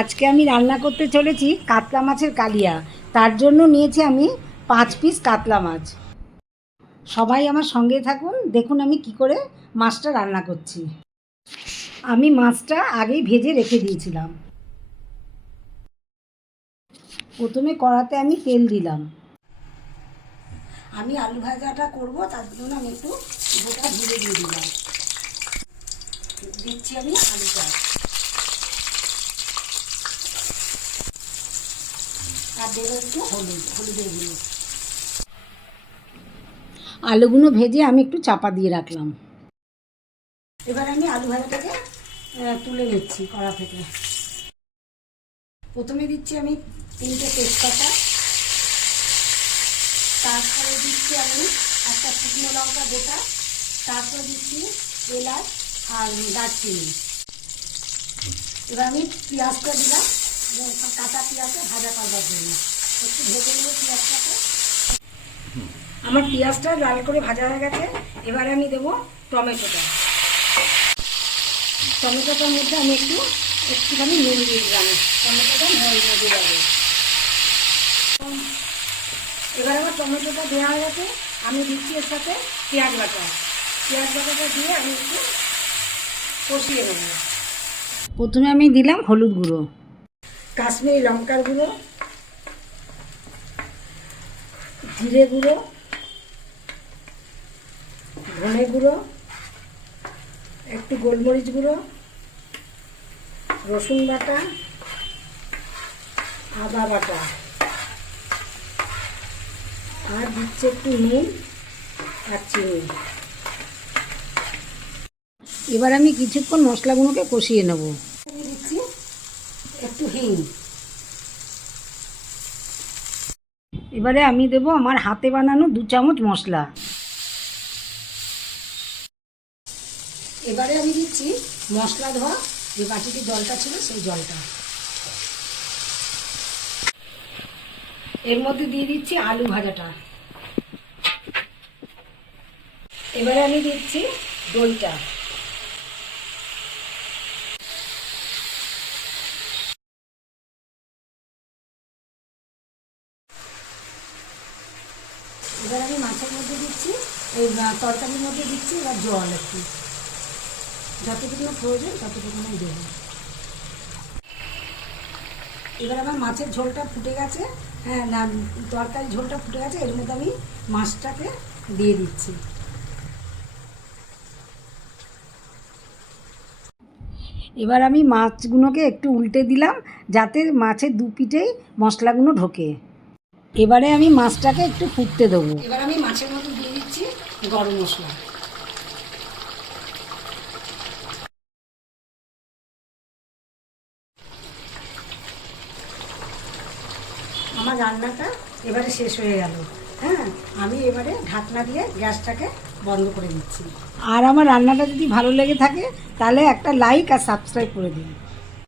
আজকে আমি রান্না করতে চলেছি কাতলা মাছের কালিয়া। তার জন্য নিয়েছি আমি 5 পিস কাতলা মাছ। সবাই আমার সঙ্গে থাকুন, দেখুন আমি কি করে মাছটা রান্না করছি। আমি মাছটা আগেই ভেজে রেখে দিয়েছিলাম। প্রথমে কড়াতে আমি তেল দিলাম। আমি আলু ভাজাটা করব, তার জন্য আমি একটু গোটা জিরে দিয়ে দিলাম। দিচ্ছি আমি আলুটা, আর দেবো একটু হলুদের গুঁড়ো। আলুগুলো ভেজে আমি একটু চাপা দিয়ে রাখলাম। এবার আমি আলু ভাজাটাকে তুলে নিচ্ছি কড়া থেকে। প্রথমে দিচ্ছি আমি 3টে তেজপাতা, তারপরে দিচ্ছি আমি একটা শুকনো লঙ্কা গোটা, তারপরে দিচ্ছি এলাচ আর দারচিনি। এবার আমি পেঁয়াজটা দিলাম, কাঁচা পেঁয়াজটা ভাজা করবার জন্য একটু ভেজে নেব পেঁয়াজটাকে। আমার পেঁয়াজটা লাল করে ভাজা হয়ে গেছে। এবারে আমি দেবো টমেটোটার মধ্যে আমি একটুখানি নুন দিয়ে দিলাম। টমেটোটা মজে যাবে। এবার আমার টমেটোটা দেওয়া হয়ে গেছে, আমি দিচ্ছি এর সাথে পেঁয়াজ বাটাটা দিয়ে আমি একটু কষিয়ে নেব। প্রথমে আমি দিলাম হলুদ গুঁড়ো, কাশ্মীরি লঙ্কার গুঁড়ো, জিরে গুঁড়ো, ধনে গুঁড়ো, একটু গোলমরিচ গুঁড়ো, রসুন বাটা, আদা বাটা, আর দিচ্ছে একটু নুন আর চিনি। এবার আমি কিছুক্ষণ মশলাগুলোকে কষিয়ে নেব। আমি দিচ্ছি একটু হিং। এবারে আমি দেবো আমার হাতে বানানো 2 চামচ মশলা। এবারে আমি দিচ্ছি মশলা ধোয়া যে বাটিতে জলটা ছিল সেই জলটা। এর মধ্যে দিয়ে দিচ্ছি আলু ভাজাটা। এবারে আমি দিচ্ছি দইটা। এবার আমি মাছের মধ্যে দিচ্ছি, এই তরকারির মধ্যে দিচ্ছি এবার জল একটু, যতটুকু প্রয়োজন ততটুকু আমি দেবো। এবার আমার মাছের ঝোলটা ফুটে গেছে, হ্যাঁ না তরকারির ঝোলটা ফুটে গেছে। এর মধ্যে আমি মাছটাকে দিয়ে দিচ্ছি। এবার আমি মাছগুলোকে একটু উল্টে দিলাম যাতে মাছের 2 পিঠেই মশলাগুলো ঢোকে। এবারে আমি মাছটাকে একটু ফুটতে দেবো। এবার আমি মাছের মধ্যে দিয়ে দিচ্ছি গরম মশলা। আমার রান্নাটা এবারে শেষ হয়ে গেল। হ্যাঁ, আমি এবারে ঢাকনা দিয়ে গ্যাসটাকে বন্ধ করে দিচ্ছি। আর আমার রান্নাটা যদি ভালো লেগে থাকে তাহলে একটা লাইক আর সাবস্ক্রাইব করে দিন।